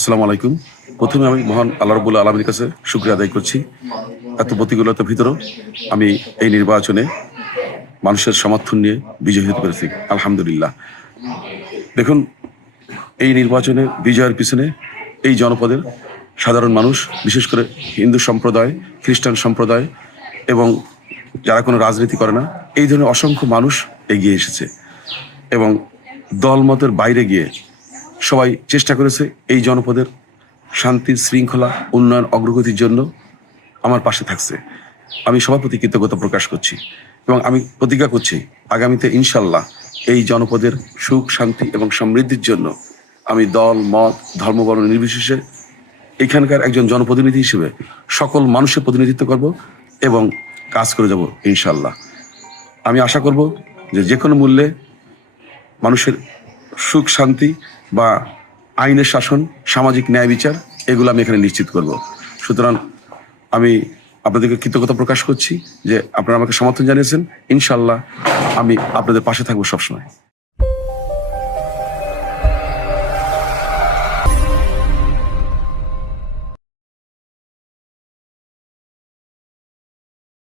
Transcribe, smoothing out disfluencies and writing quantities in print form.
আসসালামু আলাইকুম। প্রথমে আমি মহান আল্লাহ রাব্বুল আলামিনের কাছে শুকরিয়া আদায় করছি। এত প্রতিকূলতার ভিতরেও আমি এই নির্বাচনে মানুষের সমর্থন নিয়ে বিজয়ী হতে পেরেছি, আলহামদুলিল্লাহ। দেখুন, এই নির্বাচনে বিজয়ের পিছনে এই জনপদের সাধারণ মানুষ, বিশেষ করে হিন্দু সম্প্রদায়, খ্রিস্টান সম্প্রদায় এবং যারা কোনো রাজনীতি করে না, এই ধরনের অসংখ্য মানুষ এগিয়ে এসেছে এবং দলমতের বাইরে গিয়ে সবাই চেষ্টা করেছে এই জনপদের শান্তি, শৃঙ্খলা, উন্নয়ন, অগ্রগতির জন্য আমার পাশে থাকছে। আমি সবার প্রতি কৃতজ্ঞতা প্রকাশ করছি এবং আমি প্রতিজ্ঞা করছি আগামীতে ইনশাল্লাহ এই জনপদের সুখ, শান্তি এবং সমৃদ্ধির জন্য আমি দল, মত, ধর্মবর্ণ নির্বিশেষে এখানকার একজন জনপ্রতিনিধি হিসেবে সকল মানুষের প্রতিনিধিত্ব করব এবং কাজ করে যাব ইনশাল্লাহ। আমি আশা করব যে কোনো মূল্যে মানুষের সুখ, শান্তি বা আইনের শাসন, সামাজিক ন্যায় বিচার এগুলো আমি এখানে নিশ্চিত করব। সুতরাং আমি আপনাদেরকে কৃতজ্ঞতা প্রকাশ করছি যে আপনারা আমাকে সমর্থন জানিয়েছেন। ইনশাল্লাহ আমি আপনাদের পাশে থাকবো সবসময়।